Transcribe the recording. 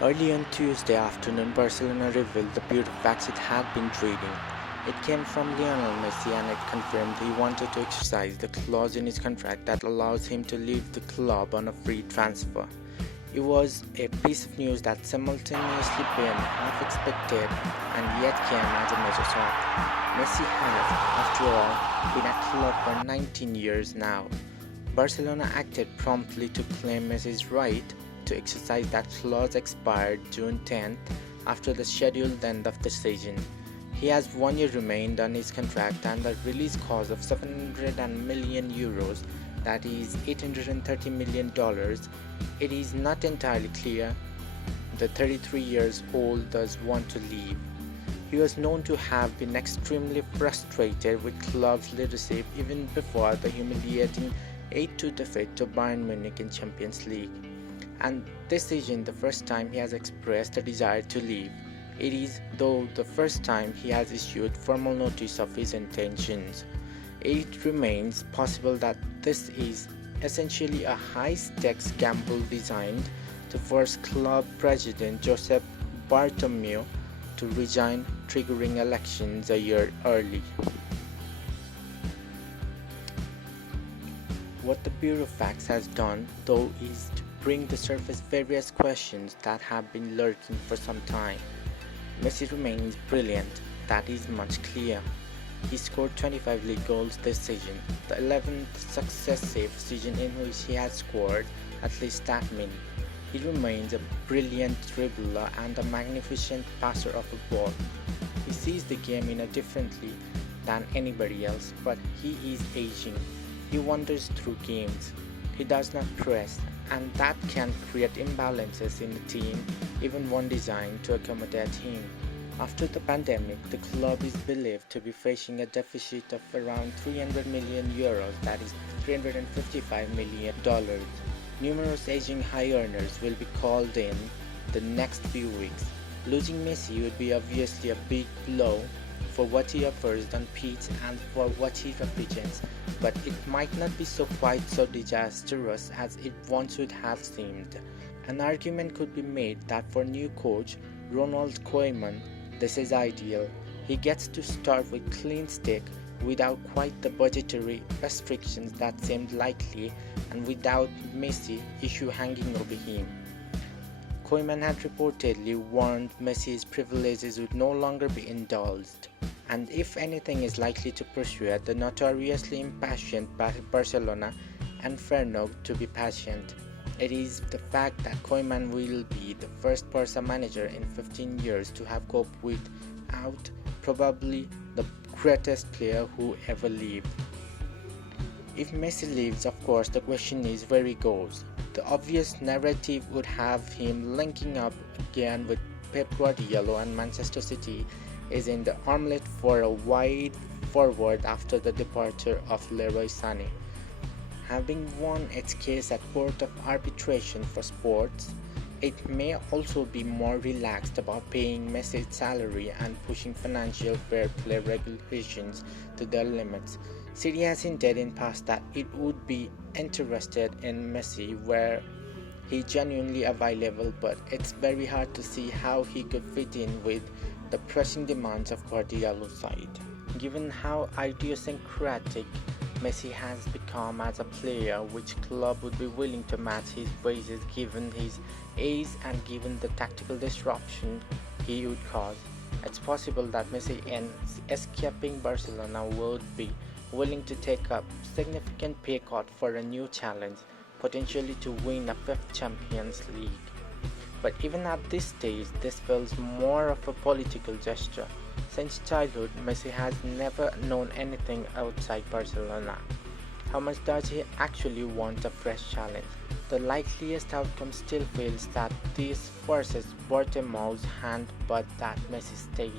Early on Tuesday afternoon, Barcelona revealed the bureaucrats it had been trading. It came from Lionel Messi and it confirmed he wanted to exercise the clause in his contract that allows him to leave the club on a free transfer. It was a piece of news that simultaneously been half expected and yet came as a major shock. Messi has, after all, been at club for 19 years now. Barcelona acted promptly to claim Messi's right to exercise that clause expired June 10th after the scheduled end of the season. He has 1 year remained on his contract and the release cost of 700 million euros, that is $830 million. It is not entirely clear the 33 years old does want to leave. He was known to have been extremely frustrated with club's leadership even before the humiliating 8-2 defeat to Bayern Munich in Champions League. And this isn't the first time he has expressed a desire to leave. It is, though, the first time he has issued formal notice of his intentions. It remains possible that this is essentially a high-stakes gamble designed to force club president Josep Bartomeu to resign, triggering elections a year early. What the Bureau of Facts has done, though, is to bring to surface various questions that have been lurking for some time. Messi remains brilliant, that is much clear. He scored 25 league goals this season, the 11th successive season in which he has scored at least that many. He remains a brilliant dribbler and a magnificent passer of a ball. He sees the game in a differently than anybody else, but he is aging. He wanders through games. He does not press, and that can create imbalances in the team, even one designed to accommodate him. After the pandemic, the club is believed to be facing a deficit of around 300 million euros, that is $355 million. Numerous aging high earners will be called in the next few weeks. Losing Messi would be obviously a big blow for what he offers on pitch and for what he represents, but it might not be quite so disastrous as it once would have seemed. An argument could be made that for new coach Ronald Koeman, this is ideal. He gets to start with clean stick without quite the budgetary restrictions that seemed likely and without Messi issue hanging over him. Koeman had reportedly warned Messi's privileges would no longer be indulged, and if anything is likely to persuade the notoriously impassioned Barcelona and Fernog to be patient, it is the fact that Koeman will be the first Barca manager in 15 years to have coped without probably the greatest player who ever lived. If Messi leaves, of course, the question is where he goes. The obvious narrative would have him linking up again with Pep Guardiola, and Manchester City is in the armlet for a wide forward after the departure of Leroy Sané. Having won its case at Court of Arbitration for Sports, it may also be more relaxed about paying Messi's salary and pushing financial fair play regulations to their limits. City has hinted in past that it would be interested in Messi where he genuinely available, but it's very hard to see how he could fit in with the pressing demands of Guardiola's side. Given how idiosyncratic Messi has become as a player, which club would be willing to match his wages given his age and given the tactical disruption he would cause? It's possible that Messi in escaping Barcelona would be willing to take up significant pay cut for a new challenge, potentially to win a fifth Champions League. But even at this stage, this feels more of a political gesture. Since childhood, Messi has never known anything outside Barcelona. How much does he actually want a fresh challenge? The likeliest outcome still feels that this forces Bartomeu's hand, but that Messi stays.